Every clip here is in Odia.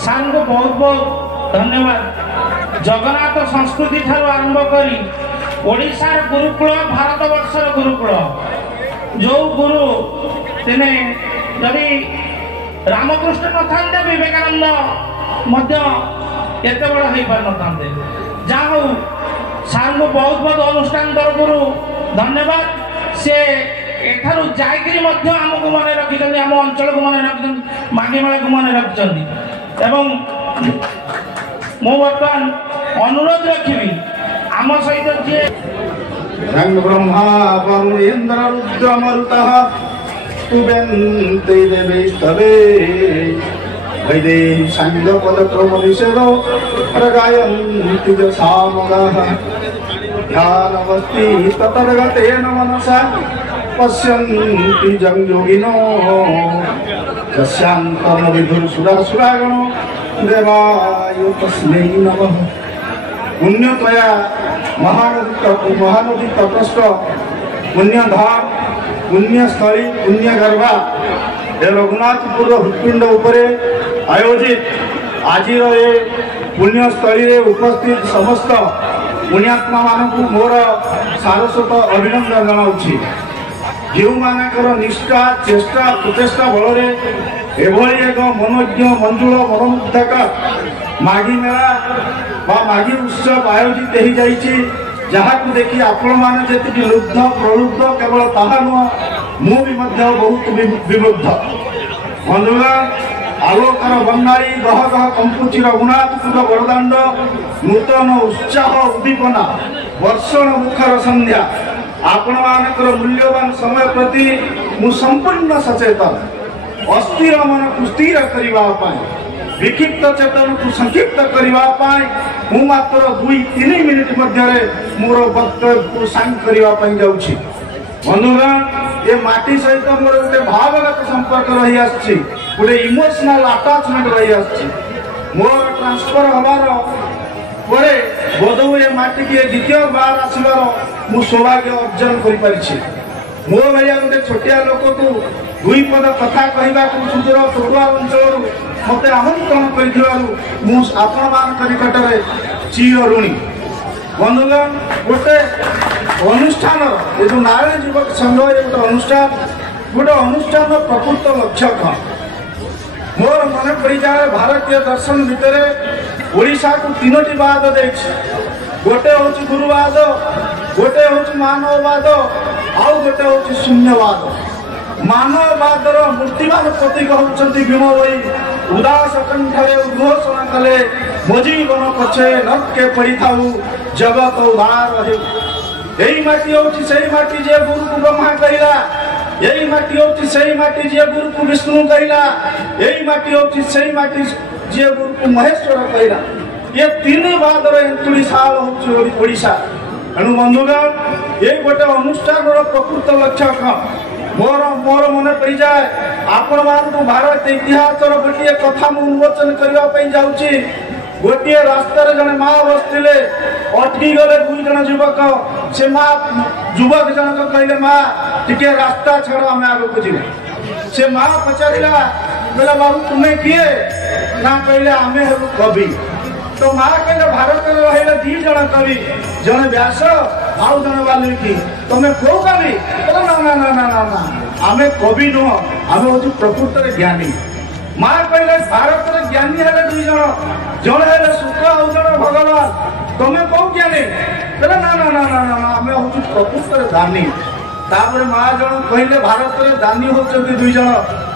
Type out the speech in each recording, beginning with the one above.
सार को बहुत बहुत धन्यवाद। जगन्नाथ संस्कृति ठार आरंभ करी ओडिशार गुरुकुल भारत वर्षर गुरुकुल जो गुरु तेने जदि रामकृष्ण न था विवेकानंद एत बड़ हो पार न जहा हो सार को बहुत बहुत अनुष्ठान तरफ धन्यवाद। से एठारू जाकरी आमको मन रखी आम अंचल को मन रखी माघीमेला को मन रखी मु बर्तमान अनुरोध रखी आम सहित जी ब्रह्मा वरुणेन्द्र रुद्र मरुतः तुबेन्ते देवे तवे वैदे सांग पद क्रम निषेध प्रगायन्ति सामगाः ध्यानमस्ति ततर्गतेन मनसा पश्यन्ति जंयोगिनो यस्यान्तर्न विधुरसुरासुरागणो देवाय तस्मै नमः। पुण्यतया महानदी तटस्थ पुण्यधाम पुण्यस्थली पुण्यगर्भा रघुनाथपुर हृत्पिंड उपरे आयोजित आज पुण्यस्थली उपस्थित समस्त पुण्यात्मा मानक मोर सारस्वत अभिनंदन जनाऊँगी। जो मानकर निष्ठा चेष्टा प्रचेषा बल एभली एक मनोज्ञ मंजुल मनमुग्धक माघी मेला माघी उत्सव आयोजित हो जाइए जहाँ को देखी आपण मैंने जी लुब्ध प्रलुब्ध केवल ताहा नुह मु भी बहुत विमुग्ध। बंधुगण आलोकर बंगाली गह गह कंपुची रघुनाथपुर बड़दाण्ड नूतन उत्साह उद्दीपना वर्षण मुखर संध्या आपण मानकर मूल्यवान समय प्रति मु संपूर्ण सचेतन। अस्थिर मन को स्थिर करने विक्षिप्त चेतन को संक्षिप्त करने मु मात्र 2-3 मिनिट मध्य मोर वक्तव्य को सांग करने जाऊँगी। बंधुगण ये माटी सहित मोर गोटे भावगत संपर्क रही आछि गोटे इमोशनल अटैचमेंट रही आछि। मोर ट्रांसफर हबार परे बोधहु ये माटी की द्वितीय बार आसबार मु सौभाग्य अर्जन कर पारिछि। मो भाइया गोटे छोटिया लोक को 2 पद कथा कहवा सुदूर तरुआ अंचल मत आमंत्रण कर निकट में चिर ऋणी। बंधुगण गोटे अनुष्ठान ये जो नारायण युवक संघ गोटे अनुष्ठान प्रकृत लक्ष्य कौन मोर मन पड़ जाए भारतीय दर्शन भितर ओडिशा को 3टी वाद दे गोटे हूँ गुरुवाद गोटे हूँ मानववाद आउ गोटे हूँ शून्यवाद। मानववादर मूर्तिमान प्रतीक होती भीम बई उदास कंठे उद्घोषणा कले मजीवन पछे नटके पड़ी थाऊ जगत उदार यही माटी हूँ से माटी जे गुरु को ब्रह्मा कहला यही माटी हूँ से माटी जे गुरु को विष्णु कहला यही माटी हूँ से माटी जे गुरु को महेश्वर कहला। ये 3 वादर एंतुड़ी साल ओडिशा। तेणु बंधुगण ये गोटे अनुष्ठान प्रकृत लक्ष्य कौन मोर मोर मन पड़ जाए आपण मान भारत इतिहास गोटे कथा उन्मोचन करने जाऊँगी। गोटे रास्तार जड़े माँ बसते अटकी गले 2 जन युवक से माँ युवक जनक कहले माँ टिके रास्ता छाड़ आम आग को जीव से माँ पचारा बोला बाबू तुम्हें किए ना कहले आमे हेबु कवि। तो माँ कहले भारत में रही 2 जन कवि जड़े व्यास आउ जड़े वाल्मीकि तुम्हें कौ कवि ना ना ना ना ना ना आमे कवि नुह आमे हूँ प्रकृत ज्ञानी। माँ कहले भारत में ज्ञानी है 2 जन जड़े है शुक्र आउ जड़े भगवान तुम्हें कौ ज्ञानी ना ना ना ना ना ना आमे हूँ प्रकृत दानी। तापर माँ जन कहले भारत में दानी होती 2 जन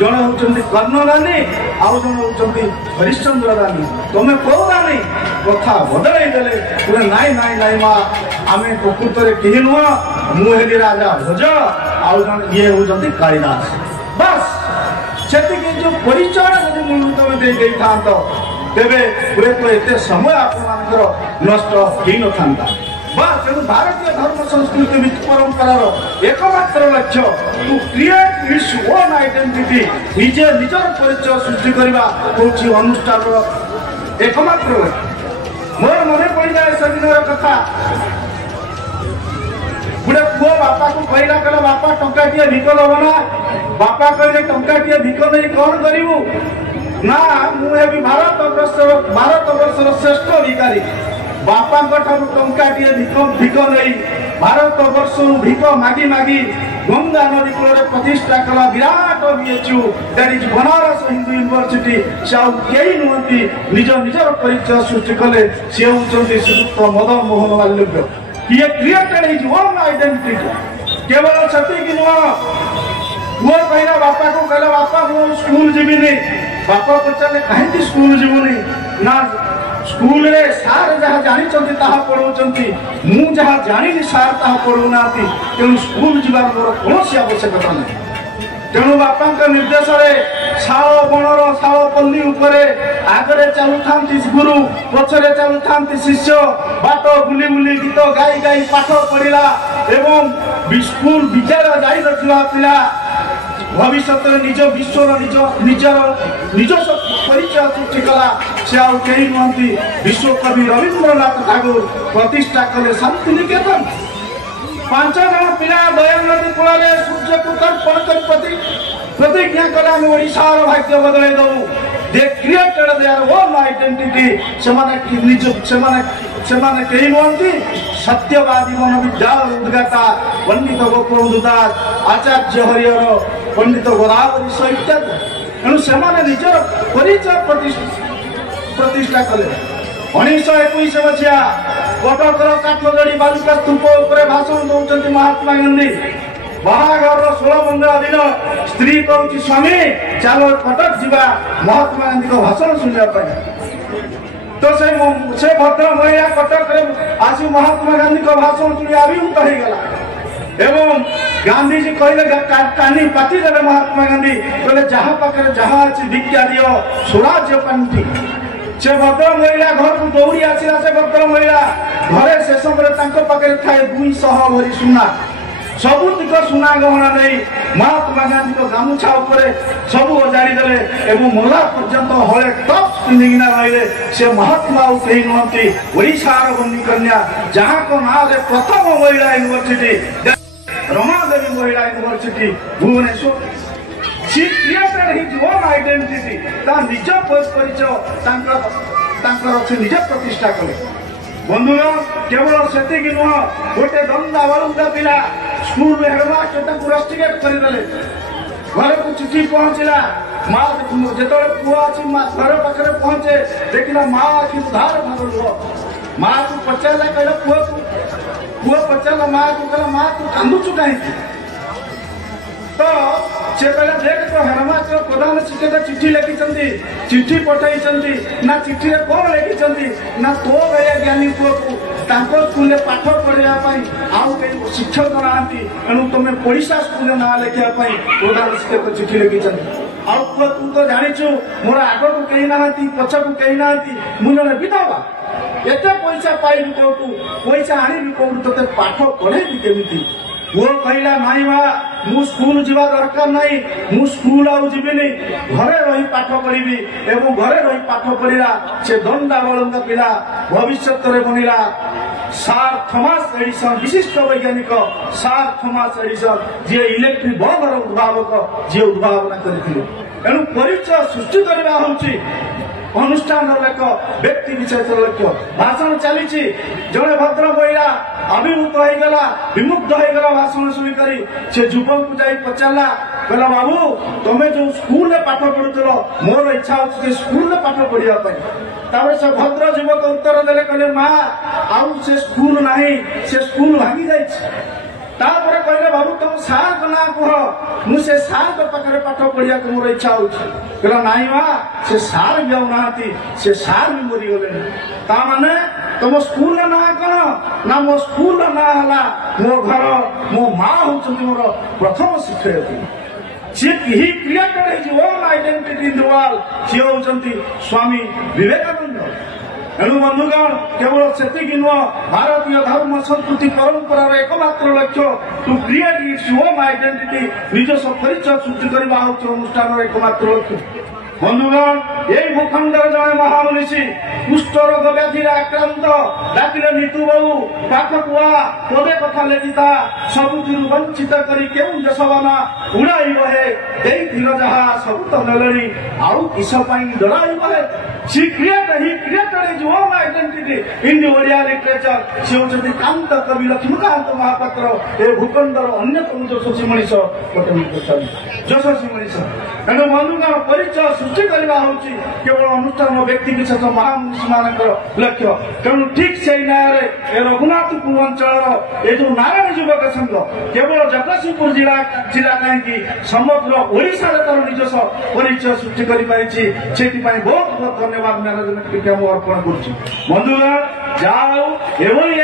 जड़े हूँ कर्ण दानी आउ जड़े हूँ हरिश्चंद्र दानी तुम्हें कौ दानी कथा बदल बोले नाई नाई नाई माँ आम प्रकृत कहीं नुह मुझे राजा भोज आउ जन ये हूँ कालिदास बस से जो परिचय यदि तुम दे था तेरे हुए तो एत समय आपर नष्ट हो न था। बस तेणु भारतीय धर्म संस्कृति परंपरार एकमात्र लक्ष्य to create its own identity निजे निजर परिचय सृष्टि करने हूँ अनुष्ठान एकमात्र लक्ष्य। मोर मन पड़ जाए से दिन कथा गोटे पुओ बापा को कहला कहला बापा टंका भिक दब ना बापा कहले टंका भिक नहीं कौन करू ନା ମୁଁ ହେବି ଭାରତ ବର୍ଷର ଶ୍ରେଷ୍ଠ ଅଧିକାରୀ। ବାପାଙ୍କ ଠାରୁ ଟଙ୍କାଟିଏ ଭିକ ନେଇ ଭାରତ ବର୍ଷରୁ ଭିକ ମାଗି ମାଗି ଗଙ୍ଗା ନଦୀ କୂଳରେ ପ୍ରତିଷ୍ଠା କଲା ବିରାଟ BHU that is Banaras Hindu university. ସେ ଆଉ କେହି ନୁହନ୍ତି, ନିଜର ପରିଚୟ ସୃଷ୍ଟି କଲେ। ସେ ହେଉଛନ୍ତି ଶ୍ରୀଯୁକ୍ତ ମଦନ ମୋହନ ମାଲବ୍ୟ। ଇଏ କ୍ରିଏଟେଡ୍ ହିଜ୍ ଓନ୍ ଆଇଡେଣ୍ଟିଟି। କେବଳ ସେତିକି ନୁହଁ, ପୁଅ କହିଲା ବାପାକୁ, କହିଲା ବାପା ମୁଁ ସ୍କୁଲ ଯିବିନି। ବାପା ପଚାରିଲେ କାହିଁକି ସ୍କୁଲ ଯିବୁନି? ନା ସ୍କୁଲରେ ସାର୍ ଯାହା ଜାଣିଛନ୍ତି ତାହା ପଢଉଛନ୍ତି, ମୁଁ ଯାହା ଜାଣିନି ସାର୍ ତାହା ପଢଉନାହାନ୍ତି, ତେଣୁ ସ୍କୁଲ ଯିବାର ମୋର କୌଣସି ଆବଶ୍ୟକତା ନାହିଁ। ତେଣୁ ବାପାଙ୍କ ନିର୍ଦ୍ଦେଶରେ ଶାଳ ବଣର ଶାଳ ପଲ୍ଲୀ ଉପରେ ଆଗରେ ଚାଲୁଥାନ୍ତି ଗୁରୁ, ପଛରେ ଚାଲୁଥାନ୍ତି ଶିଷ୍ୟ। ବାଟ ବୁଲି ବୁଲି ଗୀତ ଗାଇ ଗାଇ ପାଠ ପଢିଲା ଏବଂ ସ୍କୁଲ ବିଦ୍ୟାଳୟ ଯାଇନଥିବା ପିଲା ଭବିଷ୍ୟତରେ ନିଜ ବିଶ୍ୱର ନିଜସ୍ୱ ପରିଚୟ ସୃଷ୍ଟି କଲା। ସେ ଆଉ କେହି ନୁହନ୍ତି, ବିଶ୍ୱକବି ରବୀନ୍ଦ୍ରନାଥ ଠାକୁର ପ୍ରତିଷ୍ଠା କଲେ ଶାନ୍ତିନିକେତନ। 5 ଜଣ ପିଲା ଦୟାନଦୀ କୂଳରେ ସୂର୍ଯ୍ୟକୁ ତର୍ପଣ କରି ପ୍ରତିଜ୍ଞା କଲେ ଆମେ ଓଡ଼ିଶାର ଭାଗ୍ୟ ବଦଳାଇ ଦେବୁ। ଦେ କ୍ରିଏଟେଡ୍ ଦେୟାର ଓନ୍ ଆଇଡେଣ୍ଟିଟି। ସେମାନେ କେହି ନୁହନ୍ତି, ସତ୍ୟବାଦୀ ମନ ବିଦ୍ୟାଳୟ ଉଦ୍ଗାତା ପଣ୍ଡିତ ଗୋପବନ୍ଧୁ ଦାସ, ଆଚାର୍ଯ୍ୟ ହରିହର, ପଣ୍ଡିତ ଗୋଦାବରୀ ଇତ୍ୟାଦି। ତେଣୁ ସେମାନେ ନିଜର ପରିଚୟ ପ୍ରତିଷ୍ଠା କଲେ। 1921 ମସିହା କଟକର କାଠଯୋଡି ବାଲୁକା ସ୍ତୂପ ଉପରେ ଭାଷଣ ଦଉଛନ୍ତି ମହାତ୍ମା ଗାନ୍ଧୀ। ବାହାଘରର 16 ମଙ୍ଗଳା ଦିନ ସ୍ତ୍ରୀ କହୁଛି ସ୍ୱାମୀ ଚାଲ କଟକ ଯିବା ମହାତ୍ମା ଗାନ୍ଧୀଙ୍କ ଭାଷଣ ଶୁଣିବା ପାଇଁ। ତ ସେ ଭଦ୍ର ମହିଳା କଟକରେ ଆସି ମହାତ୍ମା ଗାନ୍ଧୀଙ୍କ ଭାଷଣ ଶୁଣି ଆବିର୍ଭୂତ ହେଇଗଲା ଏବଂ ଗାନ୍ଧୀଜୀ କହିଲେ, କାନି ପାତି ଦେଲେ ମହାତ୍ମା ଗାନ୍ଧୀ କହିଲେ ଯାହା ପାଖରେ ଯାହା ଅଛି ଭିକ୍ଷା ଦିଅ, ସ୍ୱରାଜ୍ୟ ପାଣ୍ଠି। ସେ ଭଦ୍ର ମହିଳା ଘରକୁ ଦୌଡ଼ି ଆସିଲା। ସେ ଭଦ୍ର ମହିଳା ଘରେ ସେ ସମୟରେ ତାଙ୍କ ପାଖରେ ଥାଏ 200 ଭରି ସୁନା। ସବୁତିକ ସୁନା ଗହଣା ନେଇ ମହାତ୍ମା ଗାନ୍ଧୀଙ୍କ ଗାମୁଛା ଉପରେ ସବୁ ଅଜାଡ଼ି ଦେଲେ ଏବଂ ମଲା ପର୍ଯ୍ୟନ୍ତ ହଳେ ଟପ୍ସ ପିନ୍ଧିକିନା ରହିଲେ। ସେ ମହାତ୍ମା ଆଉ କେହି ନୁହନ୍ତି, ଓଡ଼ିଶାର ବନ୍ଦୀ କନ୍ୟା, ଯାହାଙ୍କ ନାଁରେ ପ୍ରଥମ ମହିଳା ୟୁନିଭର୍ସିଟି ରମାଦେବୀ ମହିଳା university Bhubaneswar. She created his own identity. ତା ନିଜ ପରିଚୟ ତାଙ୍କର ସେ ନିଜେ ପ୍ରତିଷ୍ଠା କଲେ। ବନ୍ଧୁଗଣ, କେବଳ ସେତିକି ନୁହଁ, ଗୋଟେ ଦଣ୍ଡା ବାଳୁଙ୍ଗା ପିଲା ସ୍କୁଲ ହେଡମାଷ୍ଟର ତାଙ୍କୁ ରଷ୍ଟିକେଟ୍ କରିଦେଲେ। ଘରକୁ ଚିଠି ପହଞ୍ଚିଲା। ମା ଯେତେବେଳେ ପୁଅ ଅଛି ଘର ପାଖରେ ପହଞ୍ଚେ, ଦେଖିଲା ମା ଆଖି ଧାର ଧାର ଲୁହ। ମାକୁ ପଚାରିଲା, କହିଲା ପୁଅ ପଚାରିଲା ମାକୁ, କହିଲା ମା ତୁ କାନ୍ଦୁଛୁ କାହିଁକି? ତ ସେ କହିଲା ଦେଖ ତ ହେଡମାଷ୍ଟର ପ୍ରଧାନ ଶିକ୍ଷକ ଚିଠି ଲେଖିଛନ୍ତି, ଚିଠି ପଠାଇଛନ୍ତି। ନା ଚିଠିରେ କଣ ଲେଖିଛନ୍ତି? ନା ତୋ ଭଳିଆ ଜ୍ଞାନୀ ପୁଅକୁ ତାଙ୍କ ସ୍କୁଲରେ ପାଠ ପଢିବା ପାଇଁ ଆଉ କେହି ଶିକ୍ଷକ ନାହାନ୍ତି, ତେଣୁ ତମେ ପଡ଼ିଶା ସ୍କୁଲରେ ନାଁ ଲେଖିବା ପାଇଁ ପ୍ରଧାନ ଶିକ୍ଷକ ଚିଠି ଲେଖିଛନ୍ତି। ଆଉ ପୁଅ ତୁ ତ ଜାଣିଛୁ ମୋର ଆଗକୁ କେହି ନାହାନ୍ତି, ପଛକୁ କେହି ନାହାନ୍ତି, ମୁଁ ଜଣେ ବିଧବା। ଏତେ ପଇସା ପାଇବି କୋଉଠୁ, ପଇସା ଆଣିବି କୋଉଠୁ, ତତେ ପାଠ ପଢେଇବି କେମିତି? ପୁଅ କହିଲା ନାଇଁ ମା, ମୁଁ ସ୍କୁଲ ଯିବା ଦରକାର ନାହିଁ, ମୁଁ ସ୍କୁଲ ଆଉ ଯିବିନି, ଘରେ ରହି ପାଠ ପଢିବି। ଏବଂ ଘରେ ରହି ପାଠ ପଢିଲା। ସେ ଦଣ୍ଡା ବଳୁଙ୍ଗା ପିଲା ଭବିଷ୍ୟତରେ ବନିଲା ସାର୍ ଥମାସ ଏଡିସନ, ବିଶିଷ୍ଟ ବୈଜ୍ଞାନିକ ସାର୍ ଥମାସ ଏଡିସନ, ଯିଏ ଇଲେକ୍ଟ୍ରିକ ବଲ୍ବର ଉଦ୍ଭାବକ, ଯିଏ ଉଦ୍ଭାବନ କରିଥିଲେ। ଏଣୁ ପରିଚୟ ସୃଷ୍ଟି କରିବା ହେଉଛି ଅନୁଷ୍ଠାନର ଏକ ବ୍ୟକ୍ତି ବିଶେଷର ଲକ୍ଷ୍ୟ। ଭାଷଣ ଚାଲିଛି, ଜଣେ ଭଦ୍ର ମହିଳା ଅଭିଭୂତ ହେଇଗଲା, ବିମୁଗ୍ଧ ହେଇଗଲା ଭାଷଣ ଶୁଣିକରି। ସେ ଯୁବକଙ୍କୁ ଯାଇ ପଚାରିଲା, କହିଲା ବାବୁ ତମେ ଯୋଉ ସ୍କୁଲରେ ପାଠ ପଢୁଥିଲ, ମୋର ଇଚ୍ଛା ହଉଛି ଯେ ସ୍କୁଲରେ ପାଠ ପଢିବା ପାଇଁ। ତାପରେ ସେ ଭଦ୍ର ଯୁବକ ଉତ୍ତର ଦେଲେ, କହିଲେ ମା ଆଉ ସେ ସ୍କୁଲ ନାହିଁ, ସେ ସ୍କୁଲ ଭାଙ୍ଗି ଯାଇଛି। ତାପରେ କହିଲେ ବାବୁ ତମ ସାର୍ଙ୍କ ନାଁ କୁହ, ମୁଁ ସେ ସାର୍ଙ୍କ ପାଖରେ ପାଠ ପଢିବାକୁ ମୋର ଇଚ୍ଛା ହଉଛି। କହିଲା ନାଇଁ ମା ସେ ସାର୍ ବି ଆଉ ନାହାନ୍ତି, ସେ ସାର୍ ବି ମରିଗଲେଣି। ତା ମାନେ ତମ ସ୍କୁଲର ନାଁ କଣ? ନା ମୋ ସ୍କୁଲର ନାଁ ହେଲା ମୋ ଘର, ମୋ ମା ହଉଛନ୍ତି ମୋର ପ୍ରଥମ ଶିକ୍ଷୟିତ୍ରୀ। ସିଏ he created his own identity in the world. ସିଏ ହଉଛନ୍ତି ସ୍ୱାମୀ ବିବେକାନନ୍ଦ। ଏଣୁ ବନ୍ଧୁଗଣ, କେବଳ ସେତିକି ନୁହଁ, ଭାରତୀୟ ଧର୍ମ ସଂସ୍କୃତି ପରମ୍ପରାର ଏକମାତ୍ର ଲକ୍ଷ୍ୟ to create its own identity, ନିଜସ୍ୱ ପରିଚୟ ସୃଷ୍ଟି କରିବା ହେଉଛି ଅନୁଷ୍ଠାନର ଏକମାତ୍ର ଲକ୍ଷ୍ୟ। বন্ধুগণ এই ভূখণ্ডের জনে মহামনীষী কুষ্ঠরোগ ব্যাধিরে আক্রান্ত ডাকিলে নিতু বাবু পাখকুয়া পদে কথা লেখিতা ସବୁଥିରୁ ବଞ୍ଚିତ କରି କେଉଁ ଦେଶବାନା ଉଡ଼ାଇବ ହେ ଦେଇଥିଲ ଯାହା ସବୁ ତ ନେଲେଣି ଆଉ କିସ ପାଇଁ ଡରାଇବ ହେ She created his own identity in the Odia literature. ସେ ହେଉଛନ୍ତି କାନ୍ତ କବି ଲକ୍ଷ୍ମୀକାନ୍ତ ମହାପାତ୍ର ଏ ଭୂଖଣ୍ଡର ଅନ୍ୟତମ ଯଶସ୍ୱୀ ମଣିଷ ଗୋଟେ ଯଶସ୍ୱୀ ମଣିଷ। ତେଣୁ ବନ୍ଧୁଗଣ ପରିଚୟ ସୃଷ୍ଟି କରିବା ହେଉଛି କେବଳ ଅନୁଷ୍ଠାନ ବ୍ୟକ୍ତି ବିଶେଷ ମହାମନୀଷୀମାନଙ୍କର ଲକ୍ଷ୍ୟ। ତେଣୁ ଠିକ୍ ସେଇ ନ୍ୟାୟରେ ଏ ରଘୁନାଥପୁର ଅଞ୍ଚଳର ଏ ଯୋଉ ନାରାୟଣ ଯୁବକ ସଂଘ କେବଳ ଜଗତସିଂହପୁର ଜିଲ୍ଲା କାହିଁକି ସମଗ୍ର ଓଡ଼ିଶାରେ ତାର ନିଜସ୍ୱ ପରିଚୟ ସୃଷ୍ଟି କରିପାରିଛି ସେଥିପାଇଁ ବହୁତ ବହୁତ ଧନ୍ୟବାଦ ମ୍ୟାନେଜମେଣ୍ଟକୁ ମୁଁ ଅର୍ପଣ କରୁଛି। ବନ୍ଧୁଗଣ ଯାଉ ଏଭଳି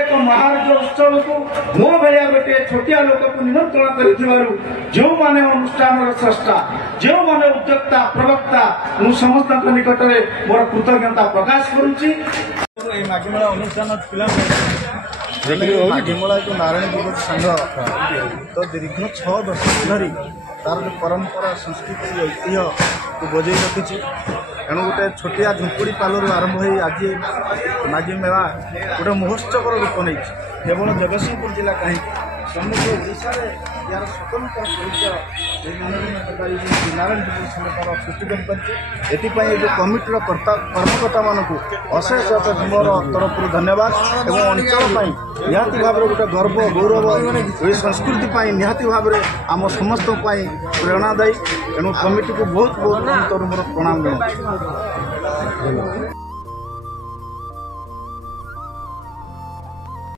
ଏକ ମହାରାଜ ଉତ୍ସବକୁ ମୋ ଭଳିଆ ଗୋଟିଏ ଛୋଟିଆ ଲୋକକୁ ନିମନ୍ତ୍ରଣ କରିଥିବାରୁ ଯେଉଁମାନେ ଅନୁଷ୍ଠାନର ସ୍ରଷ୍ଟା ଯେଉଁମାନେ ଉଦ୍ୟୋକ୍ତା ପ୍ରବକ୍ତା ମୁଁ ସମସ୍ତଙ୍କ ନିକଟରେ ମୋର କୃତଜ୍ଞତା ପ୍ରକାଶ କରୁଛି। এই মাঘিমেলা অনুষ্ঠান ଥିଲା ମାଘିମେଳା ଯେଉଁ ନାରାୟଣ ଯୁବକ ସଂଘ ତ ଦୀର୍ଘ 6 ଦଶକ ଧରି ତାର ଯେଉଁ ପରମ୍ପରା ସଂସ୍କୃତି ଐତିହ୍ୟକୁ ବଜାଇ ରଖିଛି। ଏଣୁ ଗୋଟେ ଛୋଟିଆ ଝୁମ୍ପୁଡ଼ି ପାଲରୁ ଆରମ୍ଭ ହୋଇ ଆଜି ମାଘି ମେଳା ଗୋଟେ ମହୋତ୍ସବର ରୂପ ନେଇଛି। କେବଳ ଜଗତସିଂହପୁର ଜିଲ୍ଲା କାହିଁକି ସମଗ୍ର ଓଡ଼ିଶାରେ ଏହାର ସ୍ୱତନ୍ତ୍ର ପରିଚୟ এই ନାରାୟଣ ଯୁବକ ସଂଘ ତାର ସୃଷ୍ଟି କରିପାରିଛି। ଏଥିପାଇଁ ଏ ଯେଉଁ କମିଟିର କର୍ମକର୍ତ୍ତାମାନଙ୍କୁ ଅଶେଷ ଅଶେଷ ମୋର ତରଫରୁ ଧନ୍ୟବାଦ ଏବଂ ଅଞ୍ଚଳ ପାଇଁ ନିହାତି ଭାବରେ ଗୋଟେ ଗର୍ବ ଗୌରବ ଏହି ସଂସ୍କୃତି ପାଇଁ ନିହାତି ଭାବରେ ଆମ ସମସ୍ତଙ୍କ ପାଇଁ ପ୍ରେରଣାଦାୟୀ। ଏଣୁ କମିଟିକୁ ବହୁତ ବହୁତ ଅନ୍ତରୁ ମୋର ପ୍ରଣାମ ଜଣାଉଛି।